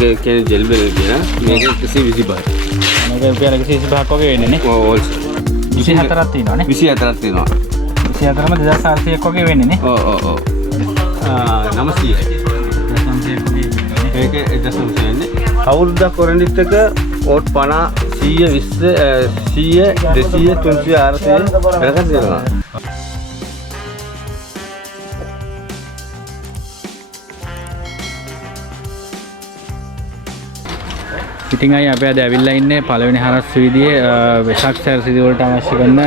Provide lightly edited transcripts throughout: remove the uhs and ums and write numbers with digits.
මේක කියන්නේ gel bell කියන මේක 125යි. මේක රුපියල් 125ක් වගේ වෙන්නේ නේ. ඔව් හෝල්සේල්. 24ක් තියෙනවා නේ. 24ක් තියෙනවා. 24ම 2400ක් වගේ වෙන්නේ නේ. ඔව් 900යි. මේක 1900 වෙන්නේ. අවුරුද්දක් ඔරෙන්ඩිත් එක ඕට් 50 100 20 100 200 300 400 වෙනකන් දෙනවා. ඉතින් අය අපි අද ඇවිල්ලා ඉන්නේ පළවෙනි හරස් වීදියේ වෙසක් සැරසිලි වලට අවශ්‍ය කරන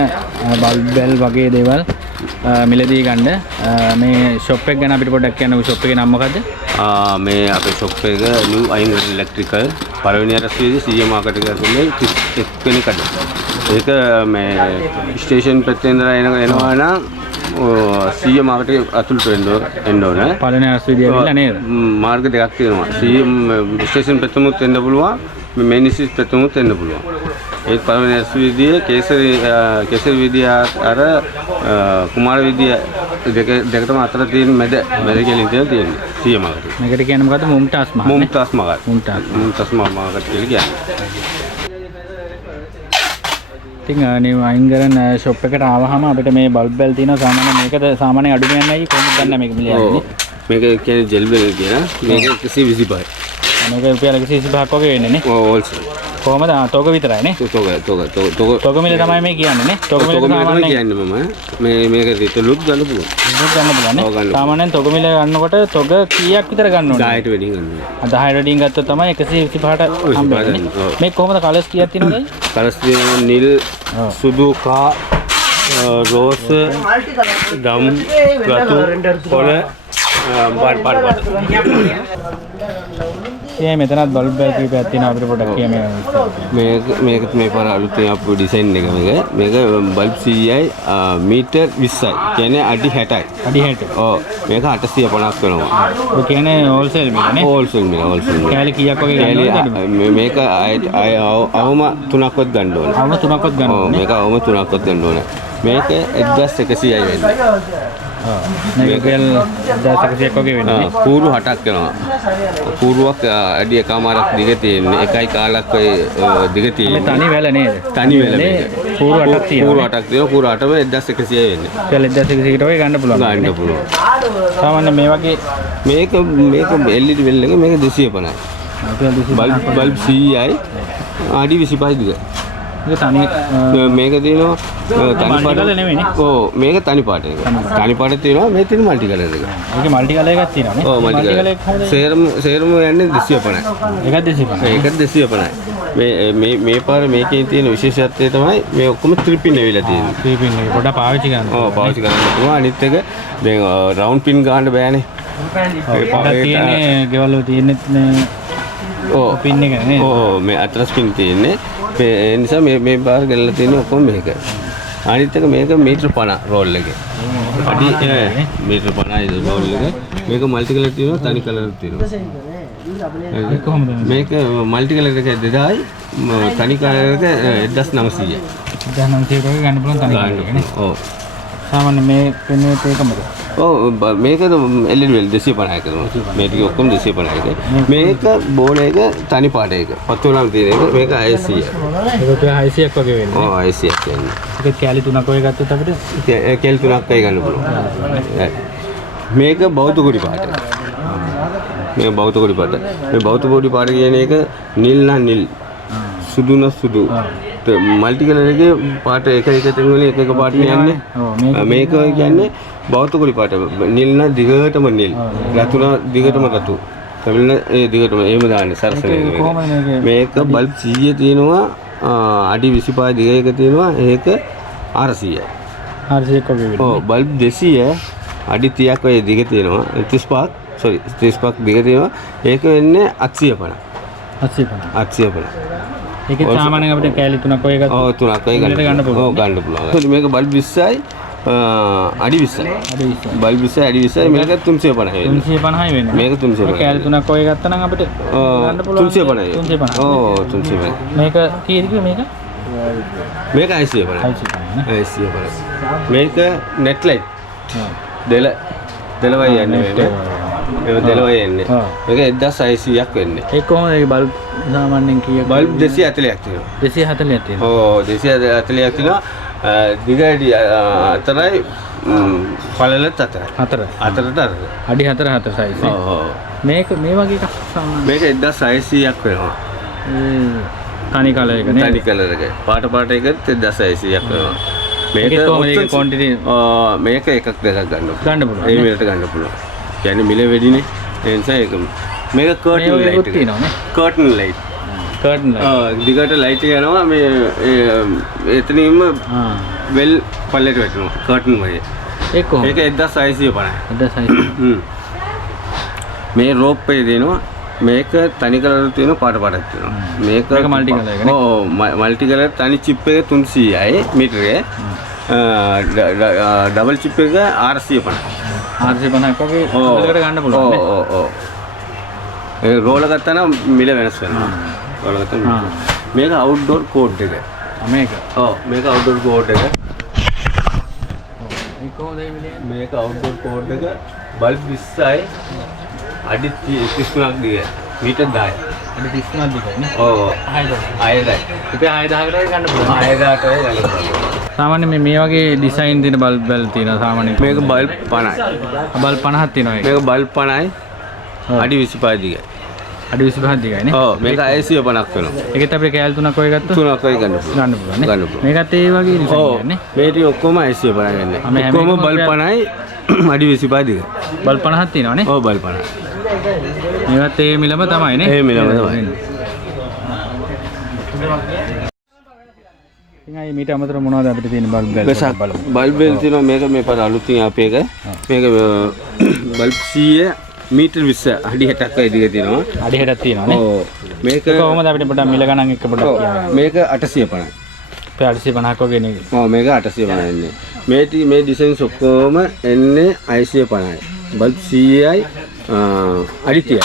බල්බ් බෙල් වගේ දේවල් මිලදී ගන්න. මේ ෂොප් එක ගැන අපිට පොඩ්ඩක් කියන්නකෝ. ෂොප් එකේ නම මොකද්ද? මේ අපේ ෂොප් එක නිව් අයින්ගඩ ඉලෙක්ට්‍රිකල් පළවෙනි හරස් වීදියේ සීයේ මාකට් එක ඇතුලේ 31 වෙනි කඩ. ඒක මේ ස්ටේෂන් පැත්තේ ඉඳලා එනවා නම් සීයේ මාකට් එක ඇතුළට එන්න ඕනේ. පළවෙනි හරස් වීදිය ඇවිල්ලා නේද? මාර්ග දෙකක් තියෙනවා. සීයේ ස්ටේෂන් පැත්තෙමුත් එන්න පුළුවන්. මේන් ස්ට්‍රීට් පැත්තෙමුත් එන්න පුළුවන්. ඒත් පළවෙනි හරස් වීදියේ කේසරි වීදිය අර කුමාර වීදිය දෙකටම අතර තියෙන මැද කියලා තියෙන්නේ සීයේ මාකට්. මේකට කියන්නේ මොකද්ද? මුම්තාස් මාකට්. මුම්තාස් මාකට්. මුම්තාස් මාකට් කියලා කියන්නේ. ඉතින් අනේ වයින් කරන ෂොප් එකට ආවහම අපිට මේ බල්බ් බෙල් තියෙනවා. සාමාන්‍ය මේකද සාමාන්‍ය අඩු ගන්නයි කොහොමද දන්නේ මේක මිලියන්නේ. මේක කියන්නේ ජෙල් බෙල් කියන මේක 125යි. මේක රුපියල් 125ක් වගේ වෙන්නේ නේ. ඔව් හෝල්සේල්. කොහමද? තෝක විතරයි නේ. තෝක මිල තමයි මේ කියන්නේ නේ. තෝක මිල තමයි කියන්නේ මම. මේක රිටලුත් ගන්න පුළුවන්. රිටලුත් ගන්න පුළුවන් නේ. සාමාන්‍යයෙන් තෝක මිල ගන්නකොට තෝක කීයක් විතර ගන්න ඕනේ? 10ට වැඩියෙන් ගන්න ඕනේ. 10ට වැඩියෙන් ගත්තොත් තමයි 125ට හම්බ වෙන්නේ. මේ කොහමද කලර්ස් කීයක් තියෙනවද? කලර්ස් තියෙනවා නිල්, සුදු, කා, රෝස්, ගම්, රතු, කොළ, පාට. මේ මෙතනත් බල්බ් බෙල් කීපයක් තියෙනවා. අපිට පොඩ්ඩක් කියන්න මේක මේ පාර අලුතෙන් ආපු ඩිසයින් එක මේක බල්බ් CI මීටර් 20යි. කියන්නේ අඩි 60යි. අඩි 60. ඔව් මේක 850ක් වෙනවා. ඒ කියන්නේ හෝල්සේල් මිල නේ. හෝල්සේල් මිල. කෑලි කීයක් වගේ ගන්නවද? මේක අවම 3ක්වත් ගන්න ඕනේ. අවම 3ක්වත් ගන්න ඕනේ. මේක අවම 3ක්වත් ගන්න ඕනේ. මේක 1100යි වෙන්නේ. මේක 1100ක් වගේ වෙන්නේ. කූරු 8ක් වෙනවා. කූරුවක් අඩි එකමාරක් දිග තියෙන්නේ. එකයි කාලක් ඔය දිග තියෙන්නේ. තනි වැල නේද? තනි වැල මේක. කූරු 8ක් තියෙනවා. කූරු 8ක් තියෙනවා. කූරු 8ම 1100යි වෙන්නේ. 1100කට වගේ ගන්න පුළුවන්. ගන්න පුළුවන්. සාමාන්‍ය මේ වගේ මේක LED වෙල් එක මේක 250යි. බල්බ් CI අඩි 25යි දිග. තනි මේක තියෙනවා තනි පාට නෙමෙයිනේ. ඔව් මේක තනි පාට එක. තනි පාට තියෙනවා. මේ තියෙන මල්ටි කලර් එක. මේකේ මල්ටි කලර් එකක් තියෙනවා නේ. ඔව් මල්ටි කලර් එක. සේරම යන්නේ 250යි. ඒකත් 250යි. ඒකත් 250යි. මේ පාර මේකේ තියෙන විශේෂත්වය තමයි මේ ඔක්කොම ත්‍රිපින් ඇවිල්ලා තියෙන්නේ. ත්‍රිපින් එක පොඩ්ඩක් පාවිච්චි කරන්න. ඔව් පාවිච්චි කරන්න පුළුවන්. අනිත් එක දැන් රවුන්ඩ් පින් ගන්න බෑනේ. තියෙන්නේ ගෙවල් වල තියෙන්නේ ඔව් පින් එක නේ. ඔව් මේ අට්‍රස් පින් තියෙන්නේ. ඒ නිසා මේ පාර ගලලා තියෙන්නේ ඔක්කොම මේක. අනිත් එක මේක මීටර් 50 රෝල් එකේ. අඩි මීටර් 50යි රෝල් එක. මේක මල්ටි කලර් තියෙනවා, තනි කලර් තියෙනවා. ඒක කොහොමද? මේක මල්ටි කලර් එක 2000යි, තනි කලර් එක 1900යි. 1900 වගේ ගන්න පුළුවන් තනි කලර් එක නේ. ඔව්. සාමාන්‍ය මේ පෙන්නේ ඒකමද? ඔව් මේකද LED වෙල් 250ක කරනවා. මේ ටික ඔක්කොම 250ක. මේක බෝල එක තනි පාට එක. පතුලම් තියෙන එක. මේක 600යි. ඒක 600ක් වගේ වෙන්නේ. ඔව් 600ක් කියන්නේ. ඒක කැලි 3ක් වගේ ගත්තොත් අපිට කැලි 3ක් අය ගන්න පුළුවන්. මේක බෞද්ධ කුඩි පාට. මේක බෞද්ධ කුඩි පාට. මේ බෞද්ධ කුඩි පාට කියන එක නිල් නම් නිල්. සුදු නම් සුදු. මල්ටි කලර් එකේ පාට එක තැන් වලින් එක පාට යන්නේ. මේක කියන්නේ බෞද්ධ කුඩි පාට. නිල් නම් දිගටම නිල්. රතු නම් දිගටම රතු. කැමිල්ල ඒ දිගටම එහෙම දාන්නේ සරසනේ. මේක බල්බ් 100 තියෙනවා. අඩි 25 දිග එක තියෙනවා. ඒක 400යි. 400ක් වගේ වෙන්නේ. ඔව් බල්බ් 200 අඩි 30ක් වගේ දිග තියෙනවා. 35ක් දිග තියෙනවා. ඒක වෙන්නේ 850. 850. ඒකේ සාමාන්‍යයෙන් අපිට කැලි 3ක් වගේ ගත්තා. ඔව් 3ක් වගේ ගන්න පුළුවන්. ඔව් ගන්න පුළුවන්. මේක බල්බ් 20යි අඩි 20යි. බල්බ් 20යි අඩි 20යි. මේක 350යි වෙන්නේ. 350යි වෙන්නේ. මේක 350යි. කැලි 3ක් වගේ ගත්තා නම් අපිට ගන්න පුළුවන්. 350යි. 350. ඔව් 350යි. මේක කීයද කිව්වේ මේක? මේක 650. මේක net light. දෙලවයි යන්නේ. මේ දෙලොවේ එන්නේ. ඔව්. මේක 1600ක් වෙන්නේ. ඒක කොහොමද ඒ බල්බ් සාමාන්‍යයෙන් කීයක්? බල්බ් 240ක් තියෙනවා. 240ක් තියෙනවා. ඕ 240ක් තියෙනවා. දිගටි අතරයි පළලත් අතරයි. හතර. අතරට අතර. අඩි 4 සයිස්. ඔව් ඔව්. මේක මේ වගේ එකක් සාමාන්‍ය. මේක 1600ක් වෙනවා. තනි කලර් එක නේද? තනි කලර් එක. පාට එකත් 1600ක් වෙනවා. මේක කොහොමද ඒක quantity? මේක එකක් දෙකක් ගන්න පුළුවන්. ඒ මිලට ගන්න පුළුවන්. කියන්නේ මිල වැඩිනේ. ඒ නිසා ඒක මේක කර්ටන් ලයිට් එක. තියෙනවනේ. Curtain light. Curtain light. දිගට ලයිට් එක යනවා මේ එතනින්ම වෙල් පල්ලෙට වැටෙනවා. කර්ටන් වගේ. ඒක කොහොමද? මේක 1650. 1600. මේ රෝප් එක දෙනවා. මේක තනි කලර් තියෙන පාටක් තියෙනවා. මේක මල්ටි කලර් එකනේ. ඔව් මල්ටි කලර් තනි චිප් එක 300යි මීටරේ. ඩබල් චිප් එක 450. 450ක් වගේ දෙකට ගන්න පුළුවන් නේ. ඔව් ඔව්. ඒ රෝල ගත්තා නම් මිල වෙනස් වෙනවා. රෝල ගත්තා. මේක අවුට්ඩෝර් කෝඩ් එක. මේක. ඔව් මේක අවුට්ඩෝර් කෝඩ් එක. මේක කොහොමද මේක අවුට්ඩෝර් කෝඩ් එක බල්බ් 20යි අඩි 33ක් දිගයි. මීටර් 10යි. අඩි 33ක් දිගයි නේ. ඔව්. 6000. රුපියල් 6000කට ගන්න පුළුවන්. 6000ට ගන්න පුළුවන්. සාමාන්‍ය මේ වගේ ඩිසයින් තියෙන බල්බ් වල තියෙනවා සාමාන්‍ය. මේක බල්බ් 50යි. බල්බ් 50ක් තියෙනවා ඒක. මේක බල්බ් 50යි. අඩි 25 දිගයි. අඩි 25ක් දිගයි නේ. ඔව් මේක 650ක් වෙනවා. ඒකත් අපිට කෑල් තුනක් වගේ ගත්තොත් තුනක් වගේ ගන්න පුළුවන්. ගන්න පුළුවන් නේ. ගන්න පුළුවන්. මේකත් ඒ වගේ ඩිසයින් නේ. මේ ටික ඔක්කොම 650 ගන්නේ. ඔක්කොම බල්බ් 50යි අඩි 25 දිගයි. බල්බ් 50ක් තියෙනවා නේ. ඔව් බල්බ් 50. මේවත් ඒ මිලම තමයි නේ. ඒ මිලම තමයි. ඉතින් අය මීට අමතරව මොනවද අපිට තියෙන බල්බ් වල බලමු. බල්බ් වල තියෙනවා මේක මේ පාර අලුතින් ආපු එක. මේක බල්බ් 100 මීටර් 20 අඩි 60ක් වගේ දිග තියෙනවා. අඩි 60ක් තියෙනවා නේ. ඔව්. මේක කොහොමද අපිට පොඩ්ඩක් මිල ගණන් එක පොඩ්ඩක් කියන්න. මේක 850යි. 850ක් වගේ නේ. ඔව් මේක 850 එන්නේ. මේ ඩිසයින්ස් ඔක්කොම එන්නේ 650යි. බල්බ් 100යි අඩි 30යි.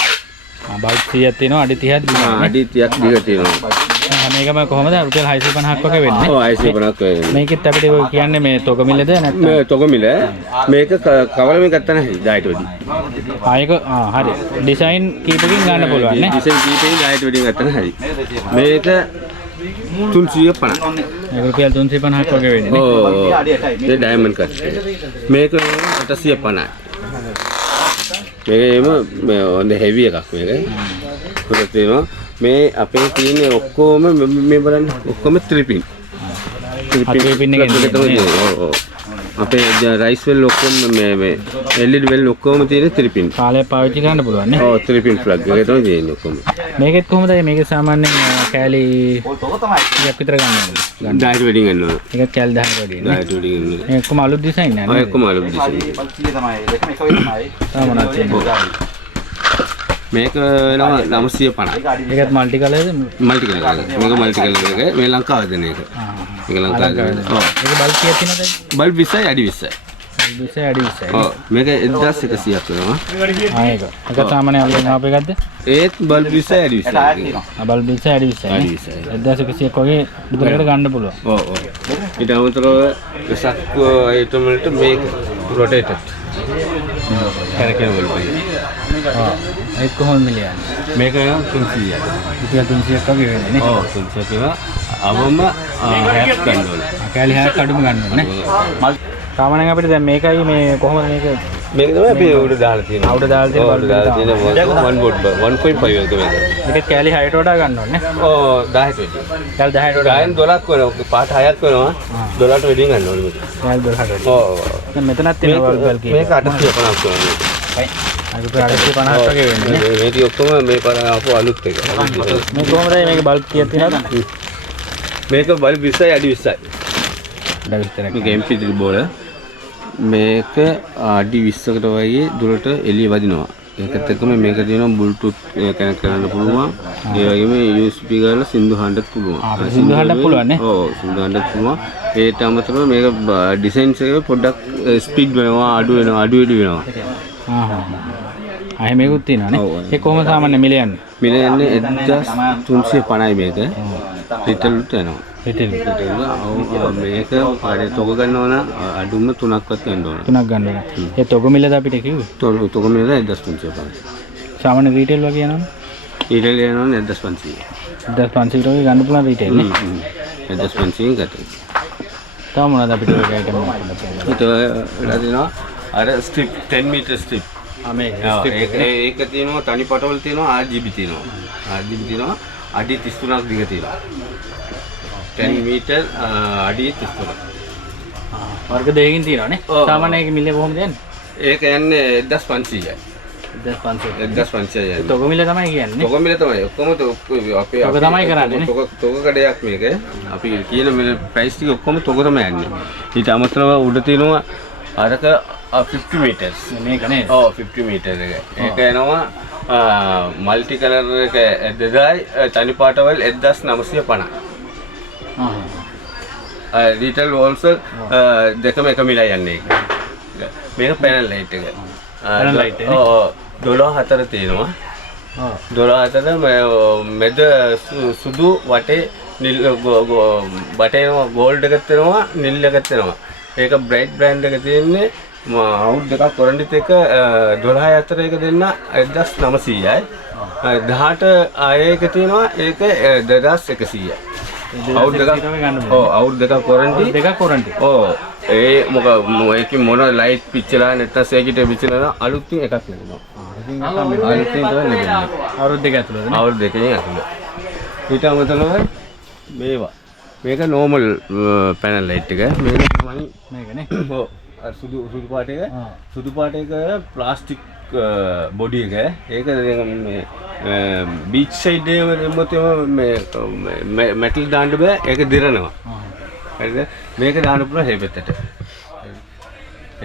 බල්බ් 100ක් තියෙනවා අඩි 30ක් දිග. අඩි 30ක් දිග තියෙනවා. මේකම කොහොමද රුපියල් 650ක් වගේ වෙන්නේ? ඔව් 650ක් වෙන්නේ. මේකෙත් අපිට කියන්නේ මේ තොග මිලද නැත්නම් මේ තොග මිල මේක කවලම ගත්තා නැහැ 10ට වැඩි. ආයක හරි. ඩිසයින් කීපකින් ගන්න පුළුවන් නේ. ඩිසයින් කීපකින් 10ට වැඩි ගත්තා නැහැ. මේක 350. මේක රුපියල් 350ක් වගේ වෙන්නේ නේ. ඔව්. ඒ ඩයමන්ඩ් කට්. මේක 850යි. මේකේම මේ හොඳ හෙවි එකක් මේක. හොඳ තියෙනවා. මේ අපේ තියෙන ඔක්කොම මේ බලන්න ඔක්කොම ත්‍රිපින්. ත්‍රිපින් එකේ. ඔව් ඔව්. අපේ රයිස් වෙල් ඔක්කොම මේ LED වෙල් ඔක්කොම තියෙන ත්‍රිපින්. කාලයක් පාවිච්චි කරන්න පුළුවන් නේ. ඔව් ත්‍රිපින් ප්ලග් එක තමයි තියෙන්නේ ඔක්කොම. මේකෙත් කොහොමද මේක සාමාන්‍යයෙන් කෑලි ඊයක් විතර ගන්නවා. 10ට වැඩි ගන්නවා. ඒක කෑලි 10ට වැඩි නේ. 10ට වැඩි ගන්නවා. මේක කොහොම අලුත් ඩිසයින් නෑ. ඔය ඔක්කොම අලුත් ඩිසයින්. මේක වෙනවා 950. ඒකත් මල්ටි කලර්ද? මල්ටි කලර් එක. මේක මල්ටි කලර් එක. මේ ලංකාවේ දෙන එක. මේක ලංකාවේ. ඔව්. ඒක බල්බ් කීයක් තියෙනවද? බල්බ් 20යි අඩි 20යි. බල්බ් 20යි අඩි 20යි. ඔව්. මේක 1100ක් වෙනවා. ඒක. ඒක සාමාන්‍ය අලුතෙන් ආපු එකක්ද? ඒත් බල්බ් 20යි අඩි 20යි. බල්බ් 20යි අඩි 20යි. අඩි 20යි. 1100ක් වගේ දුරකට ගන්න පුළුවන්. ඔව් ඔව්. ඊට අමතරව වෙසක් අයිටම් වලට මේක රොටේටඩ්. කැරකෙන බල්බ්. ඒක කොහොමද මිලියන්නේ? මේක 300යි. රුපියල් 300ක් වගේ වෙන්නේ නේ. ඔව් 300ක් වෙනවා. අවම 60ක් ගන්න ඕනේ. කෑලි 60ක් අඩුම ගන්න ඕනේ නේ. සාමාන්‍යයෙන් අපිට දැන් මේකයි මේ කොහොමද මේක මේක තමයි අපි උඩ දාලා තියෙන්නේ. උඩ දාලා තියෙන උඩ දාලා තියෙන 1 වෝල්ට් 1.5 එක මේක. මේක කෑලි 6ට වඩා ගන්න ඕනේ නේ. ඔව් 10ට වැඩි. කෑලි 10ට වඩා 10න් 12ක් වෙනවා. පාට 6ක් වෙනවා. 12ට වැඩි ගන්න ඕනේ මේක. කෑලි 12ට වැඩි. ඔව්. දැන් මෙතනත් තියෙන වල්බල් කීයක්. මේක 850ක් වෙනවා. හයි. අර රුපියල් 850ක් වගේ වෙන්නේ නේ. මේ ටික ඔක්කොම මේ පාර ආපු අලුත් එක. මේ කොහොමද මේක බල්බ් කීයක් තියෙනවද? මේක බල්බ් 20යි අඩි 20යි. අඩි 20ක්. මේක MP3 බෝල. මේක අඩි 20කට වගේ දුරට එළිය වදිනවා. ඒකත් එක්කම මේක තියෙනවා Bluetooth කනෙක්ට් කරන්න පුළුවන්. ඒ වගේම USB ගාලා සින්දු හඬත් පුළුවන්. සින්දු හඬත් පුළුවන් නේ. ඔව් සින්දු හඬත් පුළුවන්. ඒට අමතරව මේක ඩිසයින්ස් එක පොඩ්ඩක් ස්පීඩ් වෙනවා අඩු වෙනවා අඩු වැඩි වෙනවා. ආයෙ මේකුත් තියෙනවා නේ. ඒක කොහොම සාමාන්‍ය මිල යන්නේ? මිල යන්නේ 1350යි මේක. ලිටර් උත් යනවා. රිටේල් මේක පාරේ තොග ගන්නවා නම් අඩුම 3ක්වත් ගන්න ඕන. 3ක් ගන්න ඕන. ඒ තොග මිලද අපිට කිව්වේ? තොග මිල 1500 තමයි. සාමාන්‍ය රිටේල් වගේ යනවනේ. ඊටල යනවා 1500. 1500 වගේ ගන්න පුළුවන් රිටේල් නේ. 1500 ගතයි. තව මොනවද අපිට ඔය අයිටම් ඒක වෙලා දෙනවා අර ස්ට්‍රිප් 10 මීටර් ස්ට්‍රිප්. ඒක තියෙනවා තනි පටවල් තියෙනවා RGB තියෙනවා. RGB තියෙනවා අඩි 33ක් දිග තියෙනවා. 10 මීටර් අඩි 33ක්. වර්ග දෙකකින් තියෙනවා නේ. සාමාන්‍ය එක මිලේ කොහොමද යන්නේ? ඒක යන්නේ 1500යි. 1500. තොග මිල තමයි කියන්නේ. තොග මිල තමයි. ඔක්කොම අපේ තොග තමයි කරන්නේ නේ. තොග කඩයක් මේක. අපි කියන මිල ප්‍රයිස් ටික ඔක්කොම තොග තමයි යන්නේ. ඊට අමතරව උඩ තියෙනවා අරක 50 meters. මේක නේද? ඔව් 50 meter එක. ඒක එනවා මල්ටි කලර් එක 2000යි තනි පාටවල් 1950. රිටේල් හෝල්සේල් දෙකම එක මිලයි යන්නේ ඒක. මේක පැනල් ලයිට් එක. පැනල් ලයිට් එක. ඔව් 12 තියෙනවා. 12 මෙද සුදු වටේ නිල් බටේ ගෝල්ඩ් එකක් තියෙනවා නිල් එකක් තියෙනවා. ඒක බ්‍රයිට් බ්‍රෑන්ඩ් එක තියෙන්නේ අවුට් දෙකක් කොරන්ඩිත් එක 12 අතර එක දෙන්න 1900යි. 18 ආයෙක තියෙනවා ඒක 2100යි. අවුට් දෙකක් ඔව් අවුට් දෙකක් කොරන්ටි. ඔව් ඒ ඒකේ මොන ලයිට් පිච්චලා නැත්නම් සේකිට පිච්චලා අලුත්ින් එකක් නෙමෙයි. අලුත්ින් තමයි නෙමෙයි. අවුරුදු දෙක ඇතුළත නේ. අවුරුදු දෙකකින් ඇතුළත. ඊට අමතරව මේවා. මේක නෝමල් පැනල් ලයිට් එක. මේක නේ. ඔව් සුදු පාට එක. සුදු පාට එක ප්ලාස්ටික් බොඩි එක. ඒක මේ බීච් සයිඩ් එකේ දෙමුත් මේ මෙටල් දාන්න බෑ. ඒක දිරනවා. හරිද? මේක දාන්න පුළුවන් මේ පැත්තට.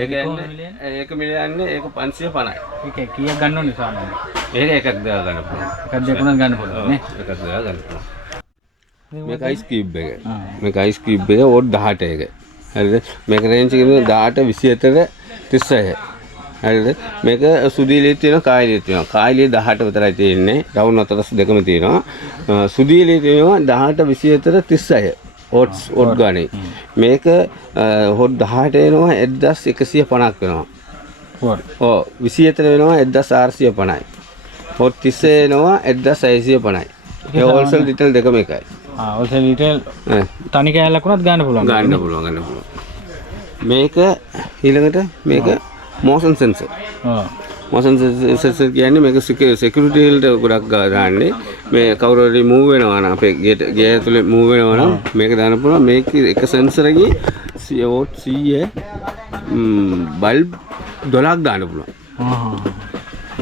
ඒක යන්නේ ඒක මිල යන්නේ ඒක 550යි. ඒක කීයක් ගන්න ඕනේ සාමාන්‍යයෙන්? ඒක එකක් දාලා ගන්න පුළුවන්. එකක් දෙකක් ගන්න පුළුවන් නේ. එකක් දාලා ගන්න පුළුවන්. මේක අයිස් කියුබ් එක. මේක අයිස් කියුබ් එක ඕඩ් 18 එක. හරිද? මේක රේන්ජ් එක 18 24 36. හරිද? මේක සුදීලිය තියෙනවා කායිලිය තියෙනවා. කායිලිය 18 විතරයි තියෙන්නේ. රවුම් අතරස් දෙකම තියෙනවා. සුදීලිය තියෙනවා 18 24 36. ඕට්ස් ඕට් ගානේ. මේක හොට් 18 වෙනවා 1150ක් වෙනවා. ඔව් 24 වෙනවා 1450යි. හොට් 30 වෙනවා 1650යි. ඒ හෝල්සේල් රිටේල් දෙකම එකයි. හෝල්සේල් රිටේල් තනි කෑල්ලක් උනත් ගන්න පුළුවන්. ගන්න පුළුවන්. මේක ඊළඟට මේක motion sensor. motion sensor කියන්නේ මේක security වලට ගොඩක් දාන්නේ. මේ කවුරු හරි move වෙනවා නම් අපේ ගේ ඇතුලේ move වෙනවා නම් මේක දාන්න පුළුවන්. මේක එක sensor එකේ watt 100 බල්බ් 12ක් දාන්න පුළුවන්.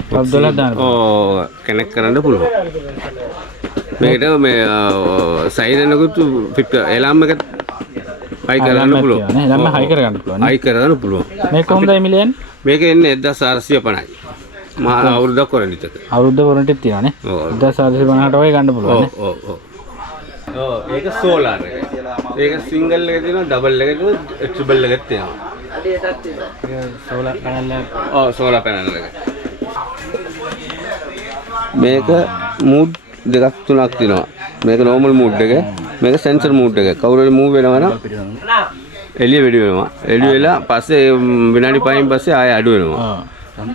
බල්බ් 12ක් දාන්න. ඔව් කනෙක්ට් කරන්න පුළුවන්. මේකට මේ සයිරන් එකකුත් එලාම් එක හයි කරන්න පුළුවන්. එලාම් හයි කරගන්න පුළුවන්. හයි කරගන්න පුළුවන්. මේක කොහොමදයි මිලියන්? මේක එන්නේ 1450යි. මා අවුරුද්දක් කොරන්ටිත් එක. අවුරුද්ද කොරන්ටිත් තියෙනවානේ. 1450ට වගේ ගන්න පුළුවන් නේ. ඔව්. ඒක සෝලාර් එක. ඒක සිංගල් එක තියෙනවා, ඩබල් එක තියෙනවා, ට්‍රිපල් එකක් තියෙනවා. සෝලාර් පැනල් එක. ඔව් සෝලාර් පැනල් එක. මේක මූඩ් දෙකක් තුනක් තියෙනවා. මේක normal mood එක. මේක sensor mood එක. කවුරු හරි move වෙනවා නම් එළිය වැඩි වෙනවා. එළිය වෙලා පස්සේ විනාඩි 5න් පස්සේ ආයෙ අඩු වෙනවා.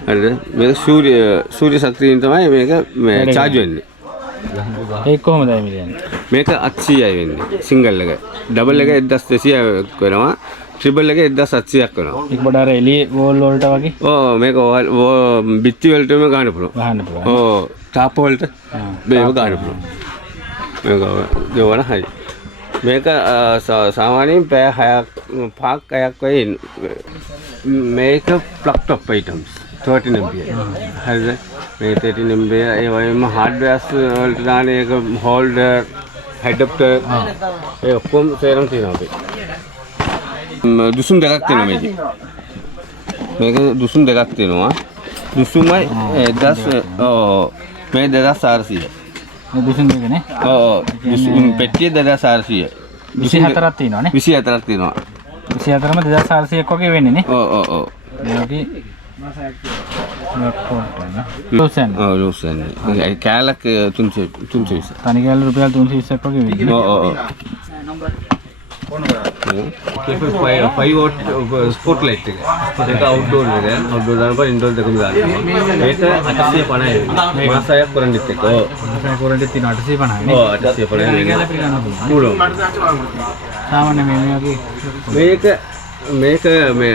හරිද? මේක සූර්ය ශක්තියෙන් තමයි මේක charge වෙන්නේ. ඒක කොහොමදයි මිලියන්නේ? මේක 800යි වෙන්නේ. සිංගල් එක. ඩබල් එක 1200ක් වෙනවා. ට්‍රිපල් එක 1700ක් වෙනවා. ඒක බඩ අර එළියේ වෝල් වලට වගේ? ඔව් මේක බිත්ති වලටම ගන්න පුළුවන්. ගන්න පුළුවන්. ඔව් ටාප් වලට මේක ගන්න පුළුවන්. මේක ගවන හරි. මේක සාමාන්‍යයෙන් පැය 5ක් 6ක් වගේ මේක plug top items 13 ampere. හරිද? මේ 13 ampere ඒ වගේම hardwares වලට දාන එක holder adapter ඒ ඔක්කොම සේරම තියෙනවා අපේ. දුසුම් දෙකක් තියෙනවා මේකේ. මේක දුසුම් දෙකක් තියෙනවා. දුසුමයි 1000 මේ 2400. මේ දුසුම් දෙකනේ. ඔව් දුසුම් පෙට්ටිය 2400. 24ක් තියෙනවානේ. 24ක් තියෙනවා. 24ම 2400ක් වගේ වෙන්නේ නේ. ඔව්. මේකේ ලෝසන්. ඔව් ලෝසන්. ඒ කැලක් 320. තනි කැලේ රුපියල් 320ක් වගේ වෙන්නේ. ඔව්. Keppel 5 watt spotlight එක. ඒක outdoor එක. outdoor දානකොට indoor දෙකම දානවා. මේක 850යි. මාස 6ක් කරන්නෙත් එක. ඔව්. මාස 6ක් කරන්නෙත් තියෙන 850යි නේ. ඔව් 850යි. මේක පිළිගන්න පුළුවන්. සාමාන්‍ය මේ වගේ මේක මේ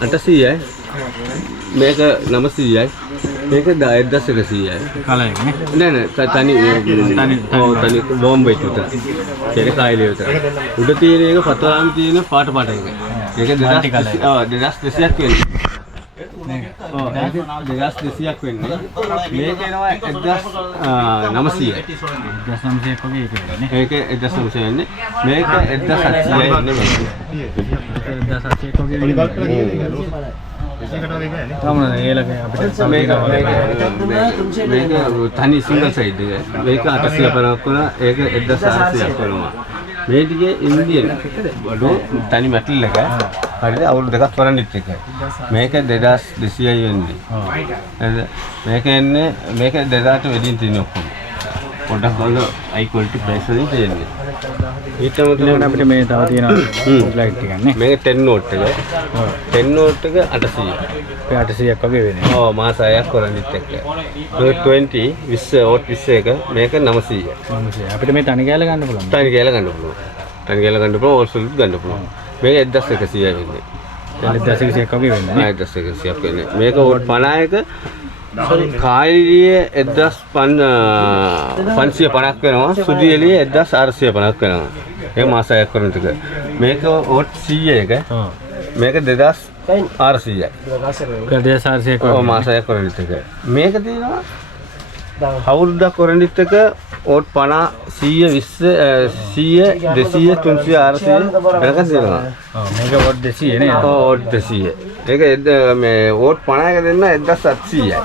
800යි. මේක 900යි. මේක 1100යි. කලයක නේ. නෑ තනි බෝම්බ එක විතර. ඒක කායිලේ විතර. උඩ තියෙන එක පතරාම තියෙන පාට එක. ඒක 2200ක් වෙන්නේ. ඔව් 2200ක් වෙන්නේ. මේක එනවා 1900යි. 1900ක් වගේ ඒක වෙන්නේ. ඒක 1900 වෙන්නේ. මේක 1700යි වෙන්නේ මේක. 1700ක් වගේ වෙන්නේ. තමයි ඒලක අපිට මේක තනි සිංගල් සයිඩ් එක. මේක 850ක් වුණා. ඒක 1400ක් වෙනවා. මේ ටිකේ ඉන්දියන් බඩු තනි මැටල් එක. හරිද? අවුරුදු දෙකක් වරන්නිත් එකයි. මේක 2200යි වෙන්නේ. හරිද? මේක එන්නේ මේක 2000ට වැඩියෙන් තියෙන ඔක්කොම. පොඩක් ගොල්ල high quality price වලින් තියෙන්නේ. ඊටම ඊළඟට අපිට මේ තව තියෙන ලයිට් ටිකක් නේ. මේක 10 note එක. 10 note එක 800යි. 800ක් වගේ වෙන්නේ. ඔව් මාස 6ක් කරන්නිත් එක්ක. මේක 20 watt 20 එක මේක 900යි. 900. අපිට මේ තනි කෑල්ල ගන්න පුළුවන්. තනි කෑල්ල ගන්න පුළුවන්. තනි කෑල්ල ගන්න පුළුවන් ඕල්සොලුත් ගන්න පුළුවන්. මේක 1100යි වෙන්නේ. 1100ක් වගේ වෙන්නේ නේ. 1100ක් වෙන්නේ. මේක watt 50ක කායිලිය 1550ක් වෙනවා. සුදු එළිය 1450ක් වෙනවා. ඒ මාස 6ක් කරන ටික. මේක watt 100 එක. මේක 2400යි. 2400ක් ඔව් මාස 6ක් කරන ටික. මේක තියෙනවා අවුරුද්දක් කරන්නිත් එක watt 50 100 20 100 200 300 400 වෙනකන් තියෙනවා. ඔව් මේක watt 200 නේ. ඔව් watt 200. ඒක මේ watt 50ක දෙන්න 1700යි.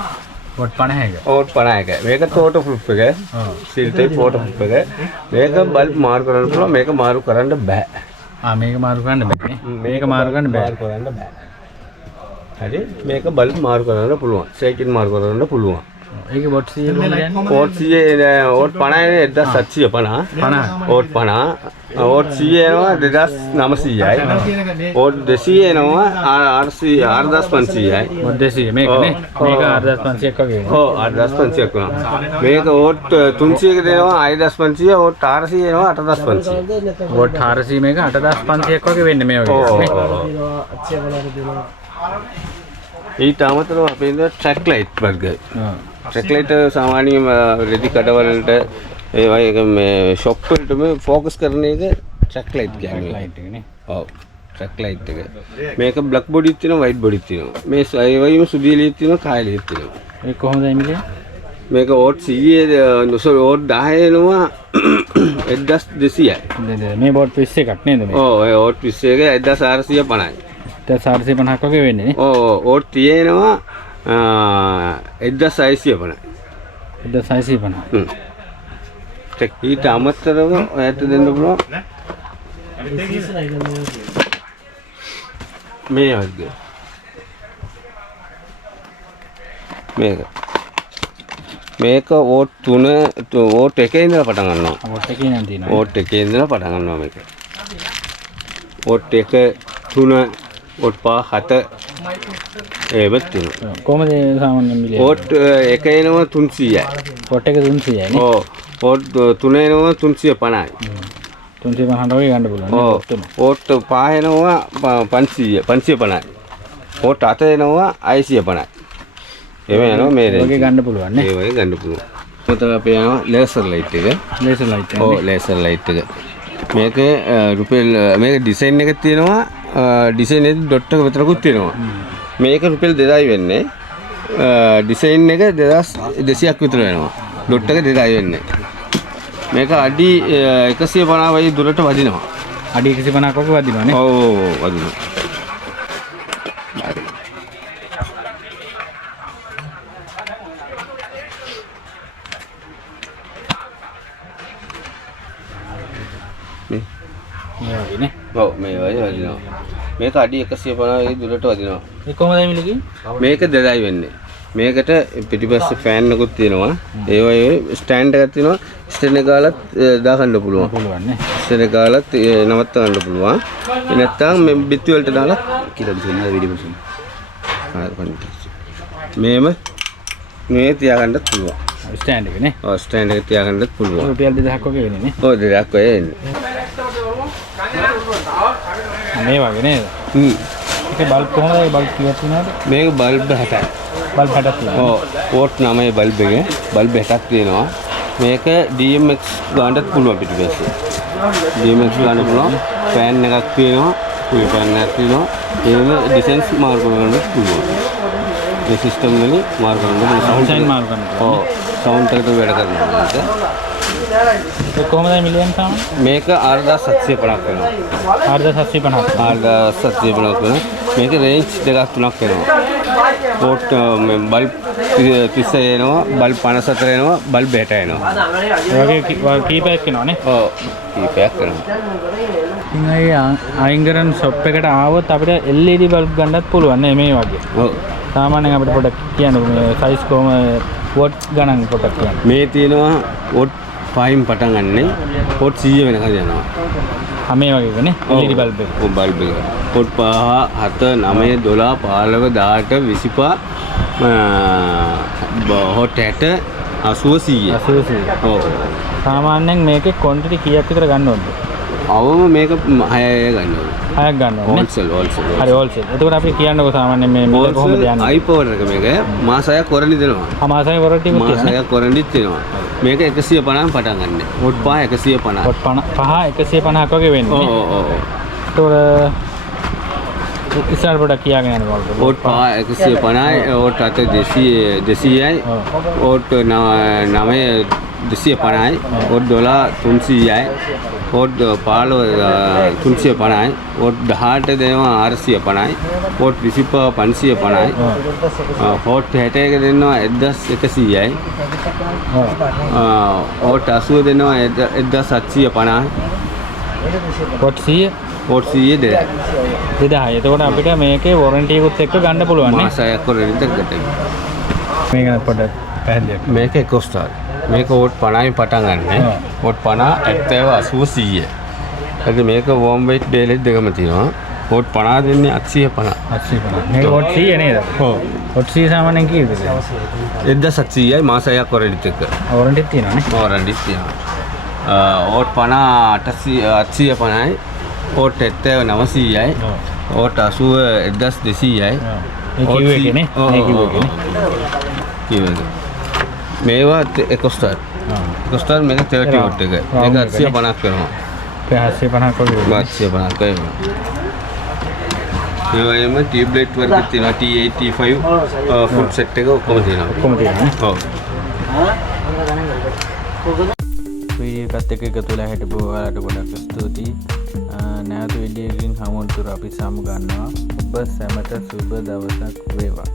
watt 50ක. watt 50ක. මේක water proof එක. ඔව්. seal type water proof එක. මේක බල්බ් මාරු කරන්න පුළුවන්. මේක මාරු කරන්න බෑ. මේක මාරු කරන්න බෑ නේ. මේක මාරු කරන්න බෑ. හරි මේක බල්බ් මාරු කරන්න පුළුවන්. සර්කිට් මාරු කරන්න පුළුවන්. ඒකේ watt 100 කොහොමද යන්නේ? watt 100 watt 50නේ 1750. 50. watt 50. watt 100 එනවා 2900යි. watt 200 එනවා 4500යි. watt 200 මේක නේ. මේක 4500ක් වගේ වෙනවා. ඔව් 4500ක් වුණා. මේක watt 300ක දෙනවා 6500. watt 400 එනවා 8500. watt 400 මේක 8500ක් වගේ වෙන්නේ මේ වගේ නේ. ඊට අමතරව අපේ ඉන්න ට්‍රැක් ලයිට් වර්ග. ඔව්. ට්‍රැක් ලයිට් සාමාන්‍යයෙන් රෙදි කඩවලට ඒ වගේ මේ ෂොප් වලට මේ ફોකස් කරන එක ට්‍රැක් ලයිට් කියන්නේ. ලයිට් එක නේ. ඔව් ට්‍රැක් ලයිට් එක. මේක බ්ලැක් බොඩිත් තියෙනවා වයිට් බොඩිත් තියෙනවා. මේ ඒ වගේම සුදු එළියෙත් තියෙනවා කායලියෙත් තියෙනවා. ඒක කොහොමද එන්නේ? මේක watt 100 නොසොල් watt 10 එනවා 1200යි. මේ watt 20 එකක් නේද මේ? ඔව් ඒ watt 20 එක 1450යි. 450ක් වගේ වෙන්නේ නේ. ඔව් watt 30 එනවා 1650යි. 1650. ඊට අමතරව ඔයාලට දෙන්න පුළුවන් මේ වගේ මේක watt 3 watt 1 ඉඳලා පටන් ගන්නවා. watt එකේ නම් තියෙනවා. watt 1 ඉඳලා පටන් ගන්නවා මේක. watt 1 3 watt 5 7 ඒවත් තියෙනවා. කොහොමද සාමාන්‍යයෙන් මිලේ? watt 1 එනවා 300යි. watt එක 300යි නේ. ඔව් watt 3 එනවා 350යි. 350 වගේ ගන්න පුළුවන්. ඔව් watt 5 එනවා 500 550යි. watt 7 එනවා 650යි. ඒව යනවා මේ රේන්ජ්. වගේ ගන්න පුළුවන් නේ. ඒ වගේ ගන්න පුළුවන්. මොකද අපි යනවා ලේසර් ලයිට් එක. ලේසර් ලයිට් එක. ඔව් ලේසර් ලයිට් එක. මේක රුපියල් මේක ඩිසයින් එකක් තියෙනවා. ඩිසයින් එකේ ඩොට් එක විතරකුත් තියෙනවා. මේක රුපියල් 2000යි වෙන්නේ. ඩිසයින් එක 2200ක් විතර වෙනවා. ඩොට් එක 2000යි වෙන්නේ. මේක අඩි 150 වගේ දුරට වදිනවා. අඩි 150ක් වගේ වදිනවා නේ. ඔව් වදිනවා. මේ වගේ නේ. ඔව් මේ වගේ වදිනවා. මේක අඩි 150 වගේ දුරට වදිනවා. මේ කොහොමද මිලේ? මේක 2000යි වෙන්නේ. මේකට පිටිපස්සේ ෆෑන් එකකුත් තියෙනවා. ඒ වගේ ස්ටෑන්ඩ් එකක් තියෙනවා. ස්ටෑන්ඩ් එක ගාලත් දාගන්න පුළුවන්. පුළුවන් නේ. ස්ටෑන්ඩ් එක ගාලත් නවත්ත ගන්න පුළුවන්. නැත්තම් මේ බිත්ති වලට දාලා කියලා දුන්නා වීඩියෝ මැෂින්. මේ තියාගන්නත් පුළුවන්. ස්ටෑන්ඩ් එක නේ. ඔව් ස්ටෑන්ඩ් එක තියාගන්නත් පුළුවන්. රුපියල් 2000ක් වගේ වෙන්නේ නේ. ඔව් 2000ක් වගේ එන්නේ. මේ වගේ නේද? ඒකේ බල්බ් කොහොමද? බල්බ් කීයක් තියෙනවද? මේක බල්බ් 60ක්. බල්බ් 60ක් තියෙනවා. ඔව් පෝට් 9 බල්බ් එකේ බල්බ් 60ක් තියෙනවා. මේක DMX ගන්නත් පුළුවන් පිටිපස්සේ. DMX ගන්න පුළුවන්. ෆෑන් එකක් තියෙනවා. කුල් ෆෑන් එකක් තියෙනවා. ඒකම ඩිසෙන්ස් මාරු කරගන්නත් පුළුවන්. මේ සිස්ටම් වලින් මාරු කරන්න පුළුවන්. සවුන්ඩ් මාරු කරන්න. ඔව් සවුන්ඩ් එකට වැඩ කරනවා. ඒක කොහොමද මිලියන් තාම? මේක 4750ක් වෙනවා. 4750. 4750 වෙනවා. මේක රේන්ජ් දෙකක් තුනක් වෙනවා. පෝට් බල්බ් 30 එනවා, බල්බ් 54 එනවා, බල්බ් 60 එනවා. ඒ වගේ කීපයක් වෙනවනේ. ඔව් කීපයක් වෙනවා. ඉතින් අය අයිංගරන් ෂොප් එකට ආවොත් අපිට LED බල්බ් ගන්නත් පුළුවන් නේ මේ වගේ. ඔව්. සාමාන්‍යයෙන් අපිට පොඩක් කියන්නකො මේ සයිස් කොහම වොට් ගණන් පොඩක් කියන්න. මේ තියෙනවා වොට් 5න් පටන් ගන්න. වොට් 100 වෙනකන් යනවා. මේ වගේ නේ LED බල්බ් එක. ඔව් බල්බ් එක. What 5, 7, 9, 12, 15, 18, 25 hot 60, 80, 100. ඔව්. සාමාන්‍යයෙන් මේකේ ක්වොන්ටිටි කීයක් විතර ගන්න ඕනද? අවම මේක 6 ගන්න ඕනේ. 6ක් ගන්න ඕනේ. හෝල්සේල්. හරි හෝල්සේල්. එතකොට අපි කියන්නකො සාමාන්‍යයෙන් මේ මිල කොහොමද යන්නේ? අයි පවර් එක මේක මාස 6ක් වරණි දෙනවා. මාසෙක වරටි මාස 6ක් වරණිත් දෙනවා. මේක 150න් පටන් ගන්න. වොට් 5 150. වොට් 150ක් වගේ වෙන්නේ. ඔව්. එතකොට ඉස්සරහ පොඩක් කියාගෙන යනවා. වොට් 5 150යි, වොට් 8 200යි, වොට් 9 250යි, වොට් 12 300යි, වොට් 15 350යි, වොට් 18 දෙනවා 450යි, වොට් 25 550යි, වොට් 60 එක දෙනවා 1100යි, වොට් 80 දෙනවා 1750යි, වොට් 100 වොට් 100 දෙකයි. 2000. එතකොට අපිට මේකේ වොරන්ටි එකකුත් එක්ක ගන්න පුළුවන් නේ. මාස 6ක් වරණිත් එක්කට. මේක පොඩ්ඩක් පැහැදිලි. මේක කොස්ටාර්. මේක වොට් 50න් පටන් ගන්න. වොට් 50 70 80 100. හරි මේක වෝම් වෙයිට් ඩේලෙට් දෙකම තියෙනවා. වොට් 50 දෙන්නේ 850. 850. මේක වොට් 100 නේද? ඔව්. වොට් 100 සාමාන්‍යයෙන් කීයද? 1700යි මාස 6ක් වරණිත් එක්ක. වොරන්ටිත් තියෙනවානේ. වොරන්ටිත් තියෙනවා. වොට් 50 850යි. වොට් 70 900යි. වොට් 80 1200යි. මේ කිව් එකනේ. මේ කිව් එකනේ. කිව්වද? මේවා එකොස්ටාර්. එකොස්ටාර් මේක 30 වොට් එක. මේක 850ක් වෙනවා. 850ක් වගේ. 850ක් වෙනවා. ඒ වගේම ටියුබ් ලයිට් වර්ග තියෙනවා T8 T5 ෆුල් සෙට් එක ඔක්කොම තියෙනවා. ඔක්කොම තියෙනවා. ඔව්. වීඩියෝ එකත් එක්ක එකතු වෙලා හිටපු ඔයාලට ගොඩක් ස්තුතියි. නැවත වීඩියෝ එකකින් හමු වුණාට අපි සමු ගන්නවා. ඔබ සැමට සුබ දවසක් වේවා.